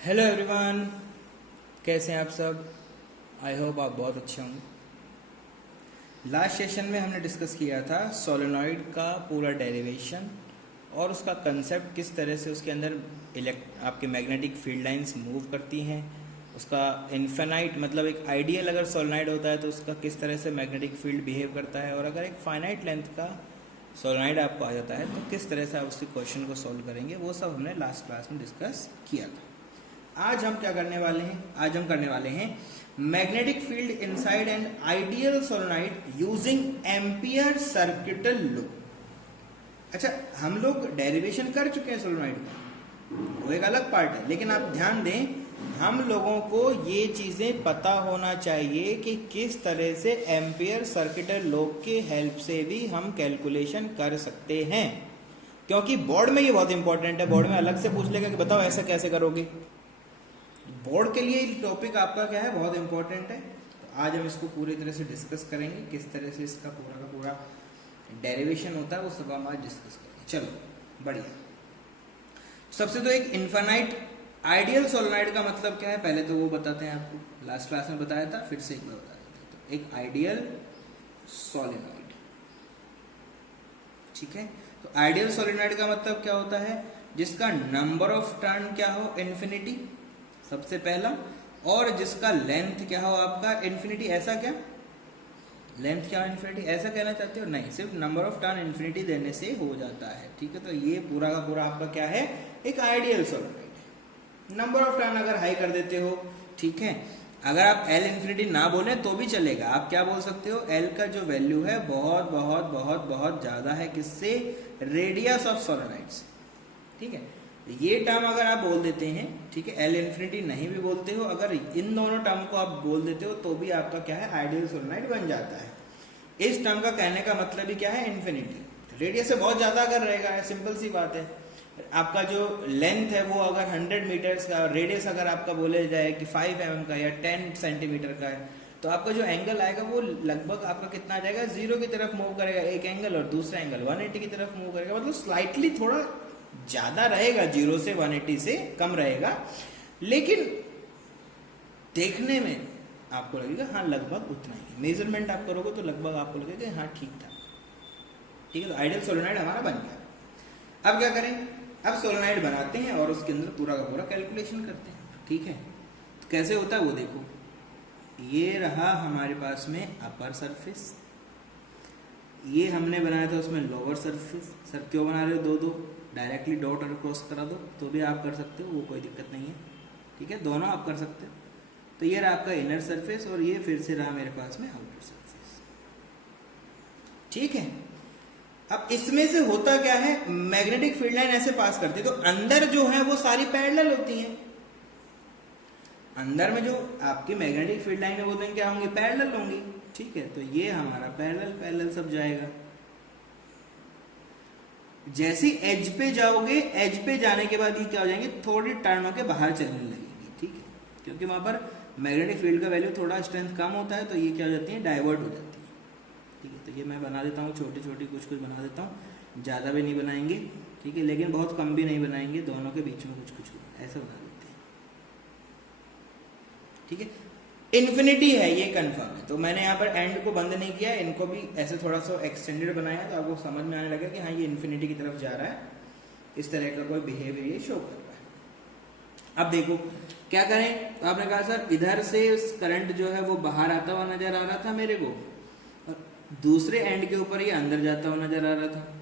Hello everyone, कैसे हैं आप सब। आई होप आप बहुत अच्छे होंगे। लास्ट सेशन में हमने डिस्कस किया था सोलेनॉइड का पूरा डेरिवेशन और उसका कंसेप्ट, किस तरह से उसके अंदर आपके मैग्नेटिक फील्ड लाइंस मूव करती हैं। उसका इन्फिनाइट मतलब एक आइडियल अगर सोलेनॉइड होता है तो उसका किस तरह से मैग्नेटिक फील्ड बिहेव करता है, और अगर एक फाइनाइट लेंथ का सोलेनॉइड आपको आ जाता है तो किस तरह से आप उसके क्वेश्चन को सॉल्व करेंगे, वो सब हमने लास्ट क्लास में डिस्कस किया था। आज हम क्या करने वाले हैं, आज हम करने वाले हैं magnetic field inside an ideal solenoid using ampere circuital law. अच्छा, हम लोग डेरिवेशन कर चुके हैं सोलेनॉइड का, वो एक अलग पार्ट है, लेकिन आप ध्यान दें हम लोगों को ये चीजें पता होना चाहिए कि किस तरह से एम्पियर सर्किटल लॉ के हेल्प से भी हम कैलकुलेशन कर सकते हैं, क्योंकि बोर्ड में ये बहुत इंपॉर्टेंट है। बोर्ड में अलग से पूछ लेगा कि बताओ ऐसा कैसे करोगे। बोर्ड के लिए टॉपिक आपका क्या है, बहुत इंपॉर्टेंट है। तो आज हम इसको पूरी तरह से डिस्कस करेंगे, किस तरह से इसका पूरा का पूरा डेरिवेशन होता है वो सब हम आज डिस्कस करेंगे। चलो बढ़िया। सबसे तो एक इनफाइनाइट आइडियल सोलेनॉइड का मतलब क्या है पहले तो वो बताते हैं आपको। लास्ट क्लास में बताया था, फिर से एक बार बता देते हैं। तो एक आइडियल सोलेनॉइड, ठीक है। तो आइडियल सोलेनॉइड का मतलब क्या होता है, जिसका नंबर ऑफ टर्न क्या हो इन्फिनिटी, सबसे पहला, और जिसका लेंथ क्या हो आपका इन्फिनिटी। ऐसा क्या लेंथ क्या इन्फिनिटी ऐसा कहना चाहते हो? नहीं, सिर्फ नंबर ऑफ टर्न इन्फिनिटी देने से हो जाता है, ठीक है। तो ये पूरा का पूरा आपका क्या है, एक आइडियल सोलेनॉइड है। नंबर ऑफ टर्न अगर हाई कर देते हो, ठीक है, अगर आप एल इन्फिनिटी ना बोले तो भी चलेगा। आप क्या बोल सकते हो, एल का जो वैल्यू है बहुत बहुत बहुत बहुत ज्यादा है, किससे, रेडियस ऑफ सोलेनॉइड्स, ठीक है। ये टर्म अगर आप बोल देते हैं, ठीक है, एल इन्फिनिटी नहीं भी बोलते हो, अगर इन दोनों टर्म को आप बोल देते हो तो भी आपका क्या है, आइडियल सोलेनॉइड बन जाता है। इस टर्म का कहने का मतलब ही क्या है, इन्फिनिटी। रेडियस से बहुत ज्यादा अगर रहेगा, सिंपल सी बात है। आपका जो लेंथ है वो अगर 100 मीटर्स का, रेडियस अगर आपका बोले जाए कि 5 mm का या 10 सेंटीमीटर का है, तो आपका जो एंगल आएगा वो लगभग आपका कितना आ जाएगा, जीरो की तरफ मूव करेगा एक एंगल, और दूसरा एंगल 180 की तरफ मूव करेगा। मतलब स्लाइटली थोड़ा ज्यादा रहेगा, 0 से 180 से कम रहेगा, लेकिन देखने में आपको लगेगा हाँ लगभग उतना ही। मेजरमेंट आप करोगे तो लगभग आपको लगेगा हाँ ठीक ठाक, ठीक है। तो आइडियल सोलेनॉइड हमारा बन गया। अब क्या करें, अब सोलेनॉइड बनाते हैं और उसके अंदर पूरा का पूरा कैलकुलेशन करते हैं, ठीक है। तो कैसे होता है वो देखो। ये रहा हमारे पास में अपर सरफेस, ये हमने बनाया था उसमें लोअर सरफेस। सर क्यों बना रहे हो दो दो, डायरेक्टली डॉट और क्रॉस करा दो तो भी आप कर सकते हो, वो कोई दिक्कत नहीं है, ठीक है, दोनों आप कर सकते हो। तो ये रहा आपका इनर सरफेस और ये फिर से रहा मेरे पास में आउटर सरफेस, ठीक है। अब इसमें से होता क्या है, मैग्नेटिक फील्ड लाइन ऐसे पास करती है तो अंदर जो है वो सारी पैरेलल होती हैं। अंदर में जो आपकी मैग्नेटिक फील्ड लाइन है वो तो क्या होंगी, पैरेलल होंगी, ठीक है। तो ये हमारा पैरेलल पैरेलल सब जाएगा। जैसे एज पे जाओगे, एज पे जाने के बाद ये क्या हो जाएंगे, थोड़ी टर्न होकर बाहर चलने लगेंगे, ठीक है, क्योंकि वहां पर मैग्नेटिक फील्ड का वैल्यू थोड़ा स्ट्रेंथ कम होता है, तो ये क्या हो जाती है, डाइवर्ट हो जाती है, ठीक है। तो ये मैं बना देता हूँ छोटी छोटी कुछ कुछ बना देता हूँ, ज़्यादा भी नहीं बनाएंगे, ठीक है, लेकिन बहुत कम भी नहीं बनाएंगे, दोनों के बीच में कुछ कुछ ऐसा बना देते हैं, ठीक है। इन्फिनिटी है ये कंफर्म है, तो मैंने यहाँ पर एंड को बंद नहीं किया, इनको भी ऐसे थोड़ा सा एक्सटेंडेड बनाया तो आपको समझ में आने लगा कि हाँ ये इन्फिनिटी की तरफ जा रहा है, इस तरह का कोई बिहेवियर ये शो कर रहा है। अब देखो क्या करें, तो आपने कहा सर इधर से करंट जो है वो बाहर आता हुआ नजर आ रहा था मेरे को, और दूसरे एंड के ऊपर ये अंदर जाता हुआ नजर आ रहा था।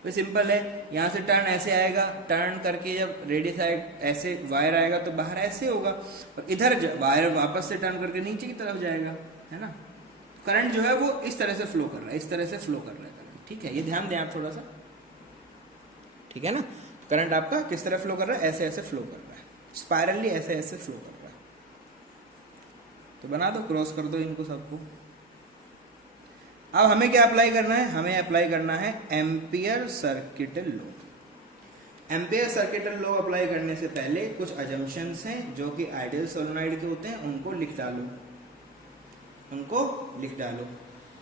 तो सिंपल है, यहाँ से टर्न ऐसे आएगा, टर्न करके जब रेडियस साइड ऐसे वायर आएगा तो बाहर ऐसे होगा, और इधर वायर वापस से टर्न करके नीचे की तरफ जाएगा, है ना। करंट जो है वो इस तरह से फ्लो कर रहा है, इस तरह से फ्लो कर रहा है करंट, ठीक है। ये ध्यान दें आप थोड़ा सा, ठीक है ना। करंट आपका किस तरह फ्लो कर रहा है, ऐसे ऐसे फ्लो कर रहा है, स्पाइरली ऐसे ऐसे फ्लो कर रहा है। तो बना दो, क्रॉस कर दो इनको सबको। अब हमें क्या अप्लाई करना है, हमें अप्लाई करना है ampere circuital law. Ampere circuital law apply करने से पहले कुछ अजम्पशंस हैं जो कि आइडियल सोलेनॉइड के होते हैं, उनको लिख डालो, उनको लिख डालो।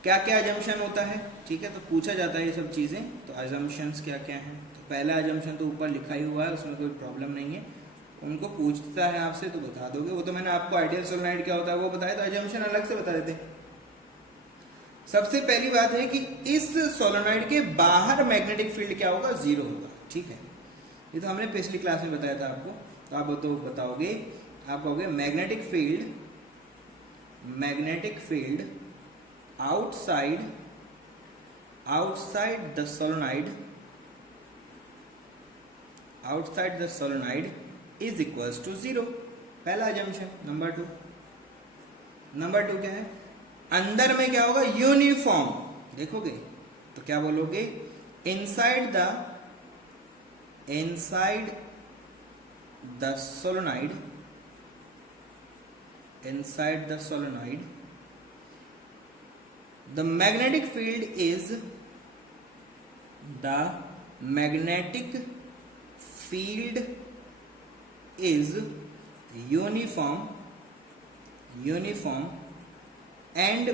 क्या क्या अजम्पशन होता है, ठीक है, तो पूछा जाता है ये सब चीजें। तो अजम्पशंस क्या क्या हैं, तो पहला अजम्पशन तो ऊपर लिखा ही हुआ है, उसमें कोई प्रॉब्लम नहीं है, उनको पूछता है आपसे तो बता दोगे। वो तो मैंने आपको आइडियल सोलेनोइड क्या होता है वो बताया, तो अजम्पशन अलग से बता देते हैं। सबसे पहली बात है कि इस सोलेनोइड के बाहर मैग्नेटिक फील्ड क्या होगा, जीरो होगा, ठीक है। ये तो हमने पिछली क्लास में बताया था आपको, तो आप तो बताओगे, आप कहोगे magnetic field outside the solenoid is equals to zero, पहला अजम्पशन। नंबर टू क्या है, अंदर में क्या होगा, यूनिफॉर्म। देखोगे तो क्या बोलोगे, inside the solenoid the magnetic field is uniform and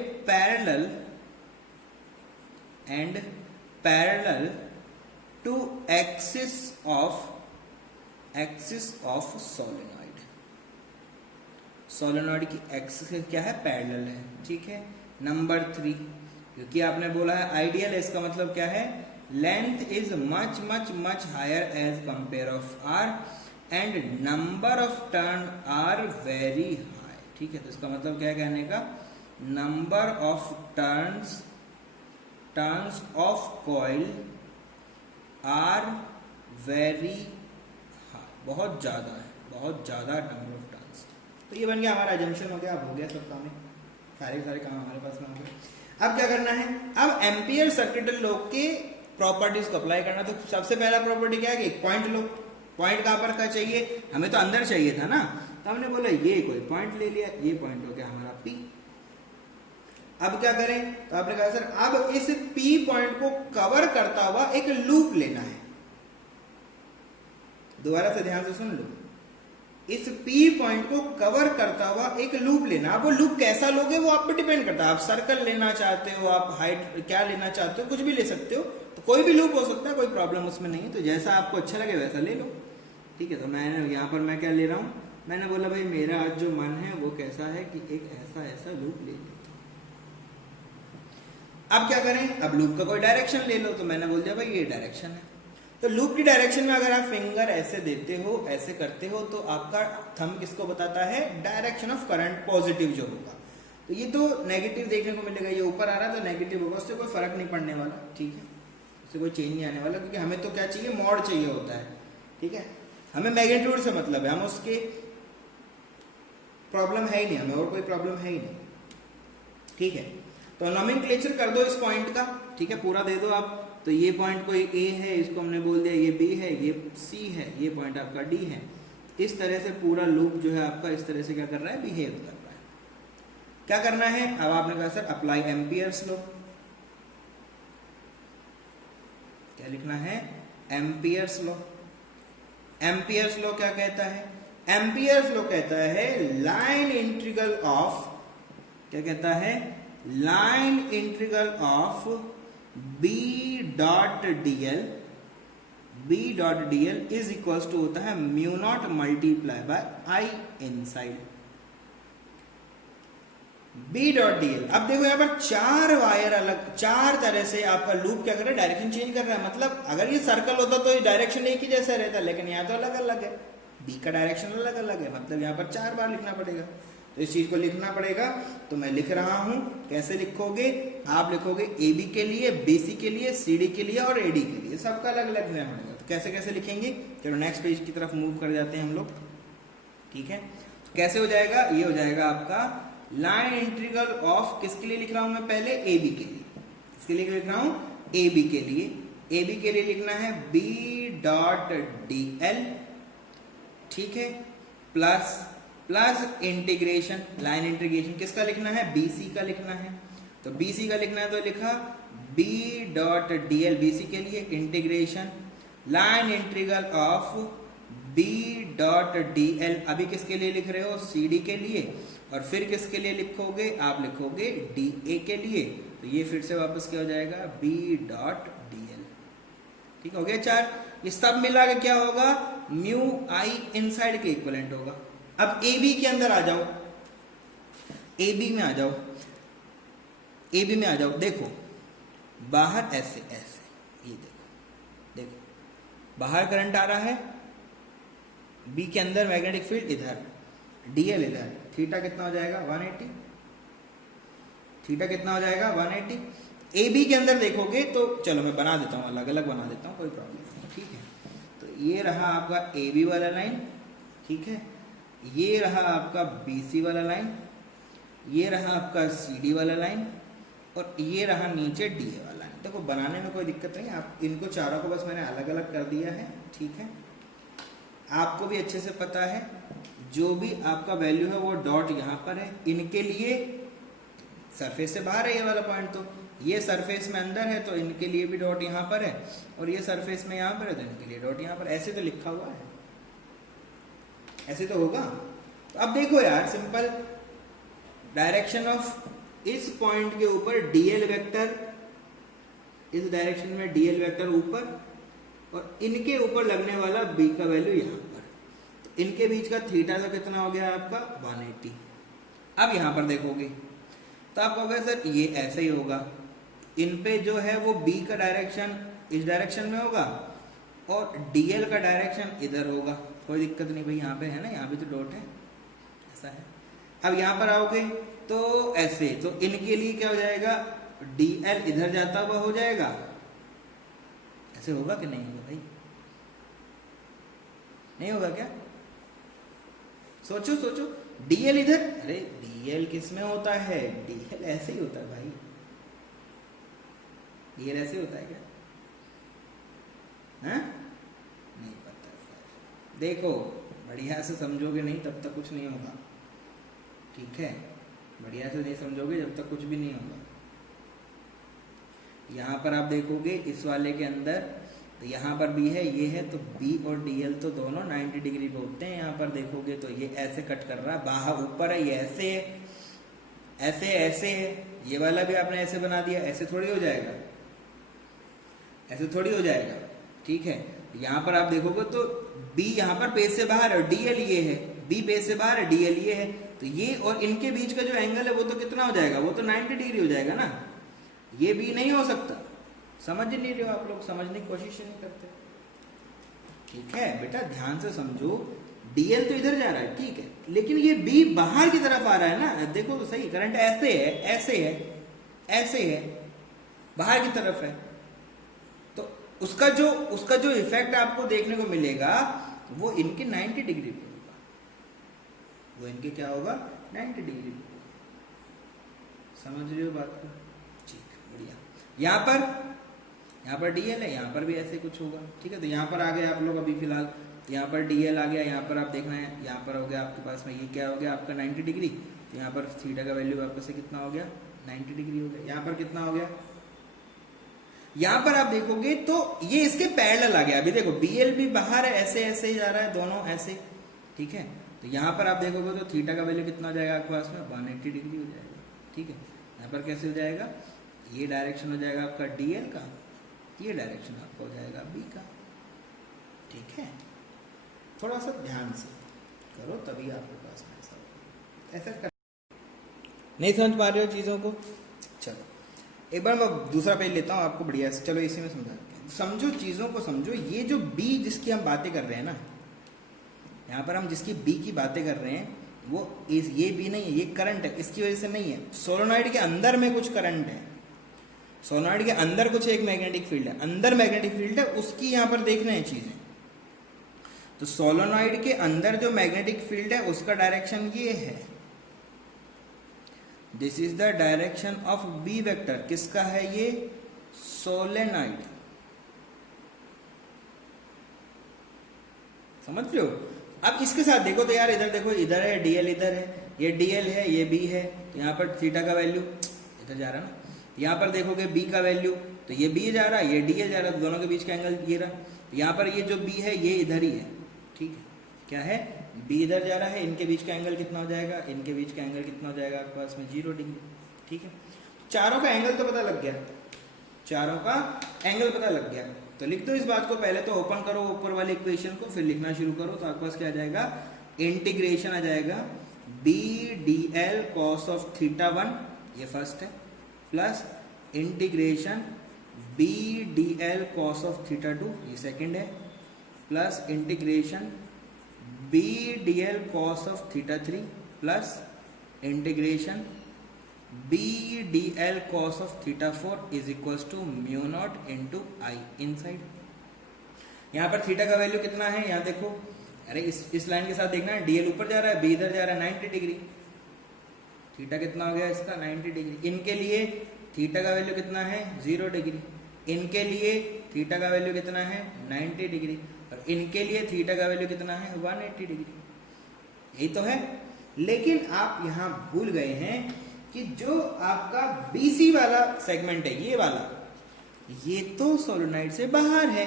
parallel to axis of solenoid की एक्सिस क्या है, पैरेलल है, ठीक है। नंबर 3, क्योंकि आपने बोला है आइडियल, इसका मतलब क्या है, length is much higher as compare of R and number of turn are very high, ठीक है। तो इसका मतलब क्या है कहने का, number of turns of coil are very high, बहुत ज्यादा नंबर ऑफ टर्न्स। तो ये बन गया हमारा अजम्पशन, हो गया, अब हो गया सब काम, सारे काम हमारे पास में हो गए। अब क्या करना है, अब एम्पियर सर्किट लॉ के प्रॉपर्टीज को अप्लाई करना। तो सबसे पहला प्रॉपर्टी क्या है कि पॉइंट लो, पॉइंट कहां पर का चाहिए, हमें तो अंदर चाहिए था ना, तो हमने बोला ये कोई पॉइंट ले लिया, ये पॉइंट हो गया हमारा P। अब क्या करें, तो आपने कहा सर अब इस P पॉइंट को कवर करता हुआ एक लूप लेना है। दोबारा से ध्यान से सुन लो, इस P पॉइंट को कवर करता हुआ एक लूप लेना। अब वो लूप कैसा लोगे वो आप पे डिपेंड करता है, आप सर्कल लेना चाहते हो, आप हाइट क्या लेना चाहते हो, कुछ भी ले सकते हो, तो कोई भी लूप हो सकता है, कोई प्रॉब्लम उसमें नहीं है। तो जैसा आपको अच्छा लगे वैसा ले लो, ठीक है। तो मैंने यहाँ पर मैं क्या ले रहा हूँ, मैंने बोला भाई मेरा आज जो मन है वो कैसा है कि एक ऐसा लूप ले लेता हूँ। अब क्या करें, अब लूप का कोई डायरेक्शन ले लो, तो मैंने बोल दिया भाई ये डायरेक्शन है। तो लूप की डायरेक्शन में अगर आप फिंगर ऐसे देते हो, ऐसे करते हो, तो आपका थंब किसको बताता है, डायरेक्शन ऑफ करंट पॉजिटिव जो होगा। तो ये तो नेगेटिव देखने को मिलेगा, ये ऊपर आ रहा है तो नेगेटिव होगा, उससे कोई फर्क नहीं पड़ने वाला, ठीक है, उससे कोई चेंज नहीं आने वाला, क्योंकि हमें तो क्या चाहिए, मॉड चाहिए होता है, ठीक है। हमें मैग्नीट्यूड से मतलब है, हम उसके प्रॉब्लम है ही नहीं, हमें और कोई प्रॉब्लम है ही नहीं, ठीक है। तो नोमेनक्लेचर कर दो इस पॉइंट का, ठीक है, पूरा दे दो आप। तो ये पॉइंट कोई A है, इसको हमने बोल दिया ये B है, ये C है, ये पॉइंट आपका D है। इस तरह से पूरा लूप जो है आपका इस तरह से क्या कर रहा है, बिहेव कर रहा है। क्या करना है, अब आपने कहा सर अप्लाई एम्पियर्स लॉ, क्या लिखना है, एम्पियर्स लॉ। एम्पियर्स लॉ क्या कहता है, एम्पियर्स लॉ कहता है लाइन इंटीग्रल ऑफ, क्या कहता है, line integral of B dot dl is equals to होता है mu naught multiply by I inside B dot dl। अब देखो यहाँ पर 4 वायर अलग, 4 तरह से आपका लूप क्या कर रहा है, डायरेक्शन चेंज कर रहा है। मतलब अगर ये सर्कल होता तो ये डायरेक्शन एक ही जैसा रहता, लेकिन यहाँ तो अलग अलग है, B का डायरेक्शन अलग अलग है, मतलब यहाँ पर 4 बार लिखना पड़ेगा। तो इस चीज को लिखना पड़ेगा, तो मैं लिख रहा हूं। कैसे लिखोगे, आप लिखोगे AB के लिए, BC के लिए, CD के लिए और AD के लिए, सबका अलग अलग लिखना पड़ेगा। तो कैसे कैसे लिखेंगे, चलो नेक्स्ट पेज की तरफ मूव कर जाते हैं हम लोग, ठीक है। तो कैसे हो जाएगा, ये हो जाएगा आपका लाइन इंटीग्रल ऑफ, किसके लिए लिख रहा हूं मैं, पहले AB के लिए, इसके लिए लिख रहा हूं AB के लिए। AB के लिए लिखना है B डॉट dl, ठीक है, प्लस इंटीग्रेशन, लाइन इंटीग्रेशन किसका लिखना है, BC का लिखना है। तो BC का लिखना है तो लिखा B डॉट dl BC के लिए, integration line integral of B dot dl, अभी किसके लिए लिख रहे हो, CD के लिए, और फिर किसके लिए लिखोगे, आप लिखोगे DA के लिए। तो ये फिर से वापस क्या हो जाएगा, B डॉट dl, ठीक हो गया 4। ये सब मिला के क्या होगा, म्यू आई इनसाइड के इक्वलेंट होगा। अब ए बी के अंदर आ जाओ, ए बी में आ जाओ, ए बी में आ जाओ, देखो बाहर ऐसे ऐसे, ये देखो देखो बाहर करंट आ रहा है, बी के अंदर मैग्नेटिक फील्ड इधर, डीएल इधर, थीटा कितना हो जाएगा 180, थीटा कितना हो जाएगा 180। ए बी के अंदर देखोगे तो चलो मैं बना देता हूँ, अलग अलग बना देता हूँ, कोई प्रॉब्लम नहीं, ठीक है। तो ये रहा आपका ए बी वाला लाइन, ठीक है, ये रहा आपका बी सी वाला लाइन, ये रहा आपका सी डी वाला लाइन, और ये रहा नीचे डी ए वाला लाइन। देखो बनाने में कोई दिक्कत नहीं, आप इनको चारों को बस मैंने अलग अलग कर दिया है, ठीक है। आपको भी अच्छे से पता है जो भी आपका वैल्यू है वो डॉट यहाँ पर है, इनके लिए सरफेस से बाहर है ये वाला पॉइंट, तो ये सरफेस में अंदर है तो इनके लिए भी डॉट यहाँ पर है, और ये सरफेस में यहाँ पर है तो इनके लिए डॉट यहाँ पर, ऐसे तो लिखा हुआ है, ऐसे तो होगा। तो अब देखो यार सिंपल, डायरेक्शन ऑफ इस पॉइंट के ऊपर डीएल वेक्टर, इस डायरेक्शन में डीएल वेक्टर ऊपर, और इनके ऊपर लगने वाला बी का वैल्यू यहाँ पर, तो इनके बीच का थीटा का कितना हो गया आपका 180। अब यहाँ पर देखोगे तो आप कहोगे सर ये ऐसे ही होगा, इन पे जो है वो बी का डायरेक्शन इस डायरेक्शन में होगा और डीएल का डायरेक्शन इधर होगा, कोई दिक्कत नहीं भाई, यहाँ पे है ना, यहाँ भी तो डॉट है, ऐसा है। अब यहाँ पर आओगे तो ऐसे, तो इनके लिए क्या हो जाएगा, डीएल इधर जाता हुआ हो जाएगा, ऐसे होगा कि नहीं होगा भाई, नहीं होगा क्या, सोचो सोचो, डीएल इधर, अरे डीएल किस में होता है, डीएल ऐसे ही होता है भाई, डीएल ऐसे होता है क्या, हाँ नहीं पता सर, देखो बढ़िया से समझोगे नहीं तब तक कुछ नहीं होगा, ठीक है, बढ़िया से नहीं समझोगे जब तक कुछ भी नहीं होगा। यहाँ पर आप देखोगे इस वाले के अंदर, तो यहाँ पर भी है, ये है, तो बी और डीएल तो दोनों 90 डिग्री पे होते हैं। यहाँ पर देखोगे तो ये ऐसे कट कर रहा है, बाहर ऊपर है, ये ऐसे है, ऐसे ऐसे है, ये वाला भी आपने ऐसे बना दिया, ऐसे थोड़ी हो जाएगा, ऐसे थोड़ी हो जाएगा, ठीक है। यहाँ पर आप देखोगे तो बी यहाँ पर पेज से बाहर है, डीएल ये है, बी पेज से बाहर है, डीएल ये है, तो ये और इनके बीच का जो एंगल है वो तो कितना हो जाएगा, वो तो 90 डिग्री हो जाएगा ना, ये बी नहीं हो सकता। समझ नहीं रहे हो आप लोग, समझने की कोशिश नहीं करते, ठीक है बेटा, ध्यान से समझो, डीएल तो इधर जा रहा है, ठीक है, लेकिन ये बी बाहर की तरफ आ रहा है ना, देखो तो सही, करंट ऐसे है, ऐसे है, ऐसे है, बाहर की तरफ है, तो उसका जो इफेक्ट आपको देखने को मिलेगा वो इनके 90 डिग्री पे होगा, वो इनके क्या होगा 90 डिग्री पे होगा। समझ रहे हो बात को, ठीक, बढ़िया। यहाँ पर डीएल है, यहाँ पर भी ऐसे कुछ होगा, ठीक है। तो यहाँ पर आ गए आप लोग अभी फिलहाल, यहाँ पर डीएल आ गया, यहाँ पर आप देखना है, यहाँ पर हो गया आपके पास में, ये क्या हो गया आपका 90 डिग्री, तो यहाँ पर थीटा का वैल्यू आपके से कितना हो गया 90 डिग्री हो गया। यहाँ पर कितना हो गया, यहाँ पर आप देखोगे तो ये इसके पैरेलल आ गया, अभी देखो बीएल भी बाहर है, ऐसे ऐसे ही जा रहा है, दोनों ऐसे, ठीक है। तो यहाँ पर आप देखोगे तो थीटा का वैल्यू कितना हो जाएगा आपके पास में 180 डिग्री हो जाएगा, ठीक है। यहाँ पर कैसे हो जाएगा, ये डायरेक्शन हो जाएगा आपका डीएल का, ये डायरेक्शन आपका हो जाएगा बी का, ठीक है। थोड़ा सा ध्यान से करो तभी आपके पास ऐसा कर, नहीं समझ पा रहे हो चीज़ों को, चलो एक बार मैं दूसरा पेज लेता हूँ आपको बढ़िया से, चलो इसी में समझो चीज़ों को समझो। ये जो बी जिसकी हम बातें कर रहे हैं ना, यहाँ पर हम जिसकी बी की बातें कर रहे हैं वो ये बी नहीं है, ये करंट है, इसकी वजह से नहीं है, सोलेनॉइड के अंदर में कुछ करंट है, सोलेनॉइड के अंदर कुछ एक मैग्नेटिक फील्ड है, अंदर मैग्नेटिक फील्ड है, उसकी यहाँ पर देखना है चीजें। तो सोलेनॉइड के अंदर जो मैग्नेटिक फील्ड है उसका डायरेक्शन ये है, this is the direction of B vector, किसका है ये, सोलेनॉइड, समझ रहे हो। अब इसके साथ देखो तो यार, इधर देखो, इधर है डीएल, इधर है, ये डीएल है, ये बी है, तो यहाँ पर थीटा का वैल्यू इधर जा रहा है ना, यहाँ पर देखोगे बी का वैल्यू, तो ये बी जा रहा है, ये डीएल जा रहा है, तो दोनों के बीच का एंगल ये रहा, यहाँ पर ये जो बी है ये इधर ही है, ठीक है, क्या है, बी इधर जा रहा है, इनके बीच का एंगल कितना हो जाएगा, इनके बीच का एंगल कितना हो जाएगा आपके पास में 0 डिग्री, ठीक है। चारों का एंगल तो पता लग गया, चारों का एंगल पता लग गया, तो लिख दो इस बात को, पहले तो ओपन करो ऊपर वाले इक्वेशन को, फिर लिखना शुरू करो। तो आपके पास क्या आ जाएगा, इंटीग्रेशन आ जाएगा B D L cos of theta 1, ये फर्स्ट है, plus integration B D L cos of theta 2, ये सेकंड है, plus integration B D L cos of theta 3, plus integration B D L cos of theta 4 is equals to mu naught into I inside. यहाँ पर theta का value कितना है, यहाँ देखो, अरे इस लाइन के साथ देखना है, डीएल ऊपर जा रहा है, बी इधर जा रहा है 90 डिग्री, थीटा कितना हो गया इसका 90 डिग्री। इनके लिए थीटा का वैल्यू कितना है 0 डिग्री, इनके लिए थीटा का वैल्यू कितना है 90 डिग्री, और इनके लिए थीटा का वैल्यू कितना है 180 डिग्री। यही तो है, लेकिन आप यहाँ भूल गए हैं कि जो आपका बीसी वाला सेगमेंट है, ये वाला, ये तो सोलेनोइड से बाहर है,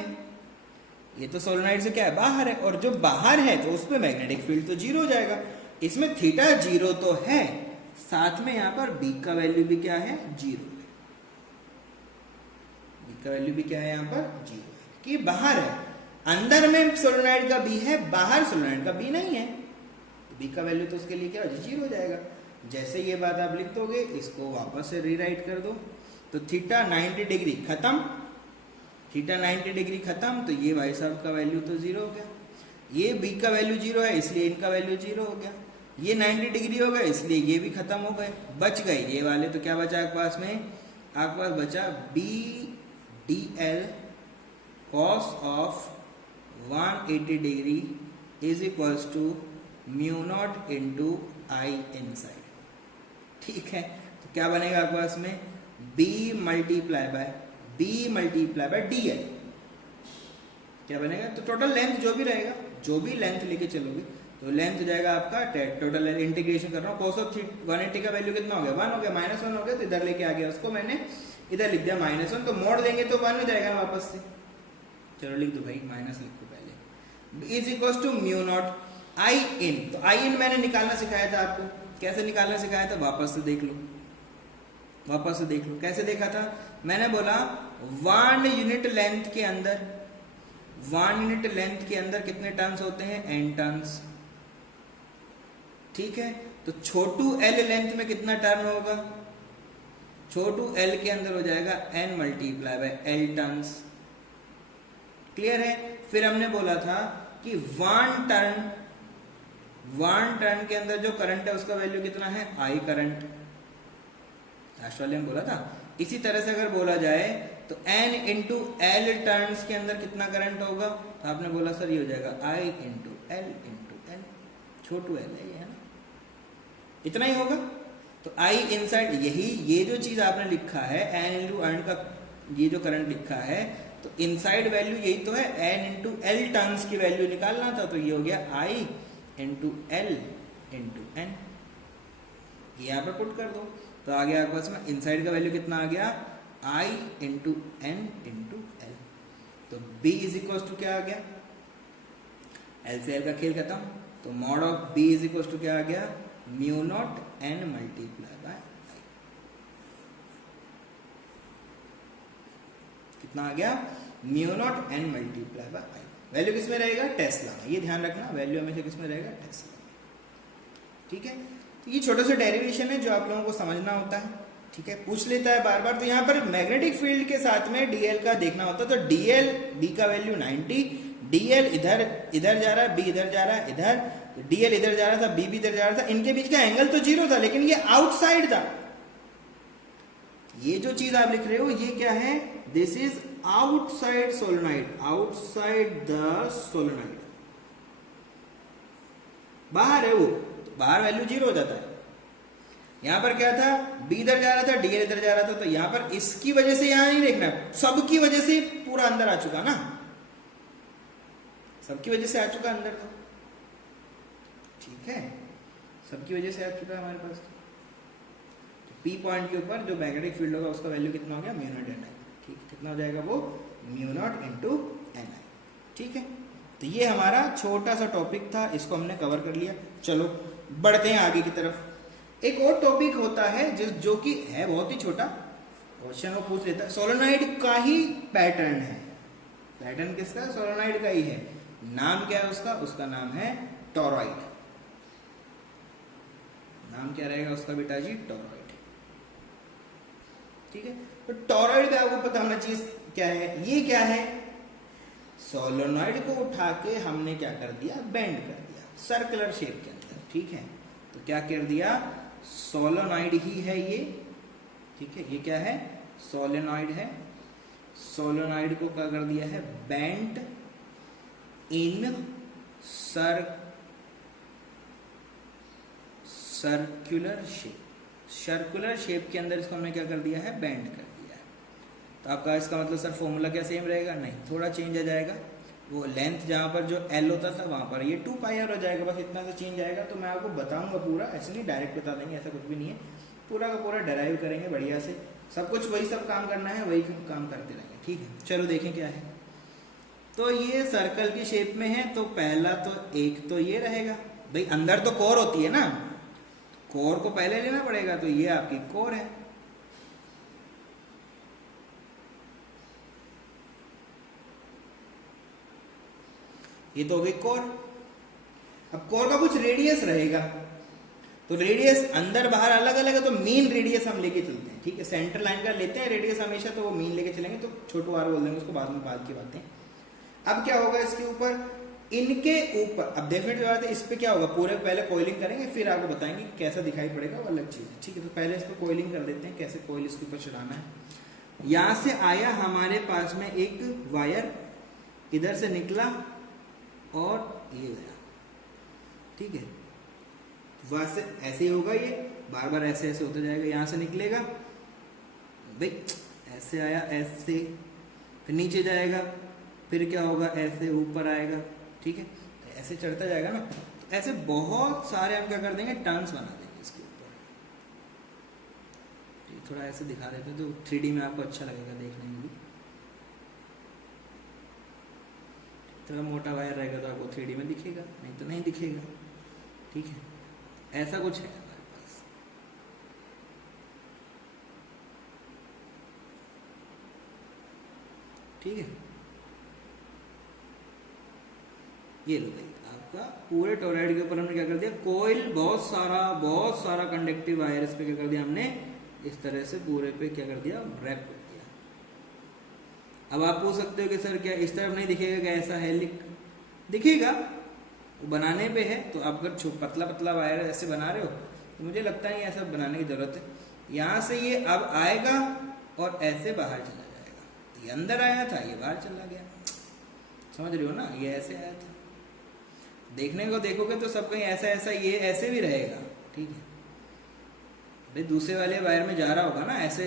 ये तो सोलेनोइड से क्या है, बाहर है, और जो बाहर है तो उसमें मैग्नेटिक फील्ड तो 0 हो जाएगा। इसमें थीटा 0 तो है, साथ में यहाँ पर बी का वैल्यू भी क्या है 0, बी का वैल्यू भी क्या है यहाँ पर 0 है, कि बाहर है। अंदर में सोलेनोइड का बी है, बाहर सोलेनोइड का बी नहीं है, तो बी का वैल्यू तो उसके लिए क्या 0 हो जाएगा। जैसे ये बात आप लिख दोगे, इसको वापस से रीराइट कर दो, तो थीटा 90 डिग्री खत्म, थीटा 90 डिग्री खत्म, तो ये भाई साहब का वैल्यू तो 0 हो गया, ये बी का वैल्यू 0 है इसलिए इनका वैल्यू 0 हो गया, ये 90 डिग्री हो गया इसलिए ये भी खत्म हो गए, बच गए ये वाले। तो क्या बचा आपके पास में, आपके पास बचा B D L cos of 180 degree is equals to mu naught into I inside. ठीक है, तो क्या बनेगा आपके पास में, b multiply by D L, क्या बनेगा, तो टोटल लेंथ जो भी रहेगा, जो भी लेंथ लेके चलोगे, तो लेंथ हो जाएगा आपका टोटल, इंटीग्रेशन कर रहा हूँ, cos ऑफ 180 का वैल्यू कितना हो गया 1 हो गया, -1 हो गया, तो इधर लेके आ गया, उसको मैंने इधर लिख दिया -1, तो मोड़ देंगे तो 1 हो जाएगा वापस से। चलो लिख दो भाई, माइनस लिखो पहले, is equal to mu naught I in. तो आई इन मैंने निकालना सिखाया था आपको, कैसे निकालना सिखाया था, वापस से देख लो, वापस से देख लो कैसे देखा था। मैंने बोला 1 यूनिट लेंथ के अंदर, 1 यूनिट लेंथ के अंदर कितने टर्न्स होते हैं, n टर्न्स। ठीक है, तो छोटू l लेंथ में कितना टर्न होगा, छोटू l के अंदर हो जाएगा n multiply bye l turns. Clear है। फिर हमने बोला था कि 1 टर्न के अंदर जो करंट है उसका वैल्यू कितना है, I करंट, लास्ट वाले में बोला था। इसी तरह से अगर बोला जाए तो n इंटू एल टर्न्स के अंदर कितना करंट होगा, तो आपने बोला सर ये हो जाएगा I into L, Chhotu l है ये, है ना, इतना ही होगा। तो I इनसाइड, यही ये जो चीज आपने लिखा है n इंटू अर्न का ये जो करंट लिखा है, तो इनसाइड वैल्यू यही तो है, n इंटू एल टर्न्स की वैल्यू निकालना था, तो ये हो गया I into L into N, ये यहाँ पर पुट कर दो, तो आ गया आपके पास में इनसाइड का वैल्यू कितना आ गया, I into N into L. तो B इज इक्वल टू क्या आ गया, L से L का खेल खत्म, तो mod of B is equal to क्या आ गया, mu naught n multiply by I। कितना आ गया, mu naught n multiply by I। Value किस में रहेगा, टेस्ला में, ये ध्यान रखना, वैल्यू हमेशा किस में रहेगा, टेस्ला में। ठीक है, तो ये छोटा सा डेरिवेशन है जो आप लोगों को समझना होता है। ठीक है, पूछ लेता है बार बार। तो यहाँ पर मैग्नेटिक फील्ड के साथ में डीएल का देखना होता है, तो डीएल, बी का वैल्यू 90, डीएल इधर इधर जा रहा है, बी इधर जा रहा है इधर, डीएल इधर जा रहा था, बी भी इधर जा रहा था, इनके बीच का एंगल तो 0 था, लेकिन ये आउटसाइड था। ये जो चीज आप लिख रहे हो ये क्या है, this is outside solenoid, outside the solenoid, बाहर है वो, बाहर वैल्यू 0 हो जाता है। यहां पर क्या था, बी इधर जा रहा था, डीएल इधर जा रहा था, तो यहां पर इसकी वजह से यहां नहीं देखना, सबकी वजह से पूरा अंदर आ चुका ना, सबकी वजह से आ चुका अंदर तो। ठीक है, सबकी वजह से आ चुका हमारे पास। तो पी पॉइंट के ऊपर जो मैग्नेटिक फील्ड होगा उसका वैल्यू कितना हो गया, म्यू नॉट एन आई। ठीक, कितना हो जाएगा वो, म्यू नॉट इंटू एन आई। ठीक है, तो ये हमारा छोटा सा टॉपिक था, इसको हमने कवर कर लिया। चलो बढ़ते हैं आगे की तरफ। एक और टॉपिक होता है जो कि है बहुत ही छोटा, क्वेश्चन वो पूछ लेता है, सोलेनोइड का ही पैटर्न है, पैटर्न किसका? सोलेनॉइड का ही है। नाम क्या है उसका? उसका नाम है टॉरॉइड। नाम क्या रहेगा उसका बेटा जी? टॉरॉइड। ठीक है, तो टॉरॉइड का आपको पता होना चाहिए क्या है। ये क्या है? सोलेनॉइड को उठा के हमने क्या कर दिया? बेंड कर दिया सर्कुलर शेप के अंदर। ठीक है, तो क्या कर दिया? सोलेनॉइड ही है ये। ठीक है, ये क्या है? सोलेनॉइड है। सोलेनॉइड को क्या कर दिया है? Bend in circular shape. Circular shape के अंदर इसको हमने क्या कर दिया है? बेंड कर दिया है। तो आपका इसका मतलब सर फॉर्मूला क्या सेम रहेगा? नहीं, थोड़ा चेंज आ जाएगा। वो लेंथ जहाँ पर जो एल होता था वहाँ पर ये 2πr हो जाएगा, बस इतना सा चेंज आएगा। तो मैं आपको बताऊंगा पूरा, ऐसे नहीं डायरेक्ट बता देंगे, ऐसा कुछ भी नहीं है। पूरा का पूरा डराइव करेंगे बढ़िया से, सब कुछ वही सब काम करना है, वही काम करते रहेंगे। ठीक है, चलो देखें क्या है। तो ये सर्कल की शेप में है, तो पहला तो एक तो ये रहेगा भाई, अंदर तो कोर होती है ना, कोर को पहले लेना पड़ेगा। तो ये आपकी कोर है। ये तो होगी कोर। अब कोर का कुछ रेडियस रहेगा, तो रेडियस अंदर बाहर अलग अलग है, तो मीन रेडियस हम लेके चलते हैं। ठीक है, सेंटर लाइन का लेते हैं रेडियस हमेशा, तो वो मीन लेके चलेंगे, तो छोटू आर बोल देंगे उसको, बाद में बाद की बातें। अब क्या होगा इसके ऊपर? इनके ऊपर अब डेफिनेटली बात है, इस पे क्या होगा? पूरे पहले कोयलिंग करेंगे, फिर आपको बताएंगे कि कैसा दिखाई पड़ेगा, वो अलग चीज है। ठीक है, तो पहले इस पर कोयलिंग कर देते हैं, कैसे कोयल इसके ऊपर चढ़ाना है। यहां से आया हमारे पास में एक वायर, इधर से निकला और ये गया। ठीक है, वहां से ऐसे ही होगा, ये बार बार ऐसे ऐसे होता जाएगा। यहां से निकलेगा भाई, ऐसे आया, ऐसे, फिर नीचे जाएगा, फिर क्या होगा? ऐसे ऊपर आएगा। ठीक है, ऐसे चढ़ता जाएगा ना। तो ऐसे बहुत सारे हम क्या कर देंगे? टर्न्स बना देंगे इसके ऊपर। थोड़ा ऐसे दिखा देते हैं तो 3D में आपको अच्छा लगेगा देखने में भी। थोड़ा मोटा वायर रहेगा तो आपको 3D में दिखेगा, नहीं तो नहीं दिखेगा। ठीक है, ऐसा कुछ है हमारे पास। ठीक है, ये लो भाई, आपका पूरे टॉरॉइड के ऊपर हमने क्या कर दिया? कोयल, बहुत सारा कंडक्टिव वायर इस पे क्या कर दिया हमने? इस तरह से पूरे पे क्या कर दिया? रैप कर दिया। अब आप पूछ सकते हो कि सर क्या इस तरफ नहीं दिखेगा? क्या ऐसा है? दिखेगा, वो बनाने पे है। तो आप अगर पतला पतला वायर ऐसे बना रहे हो, तो मुझे लगता है ऐसा बनाने की जरूरत है। यहाँ से ये अब आएगा और ऐसे बाहर चला जाएगा। ये अंदर आया था, ये बाहर चला गया। समझ रहे हो ना? ये ऐसे आया था, देखने को देखोगे तो सब कहीं ऐसा ऐसा, ये ऐसे भी रहेगा। ठीक है भाई, दूसरे वाले वायर में जा रहा होगा ना ऐसे,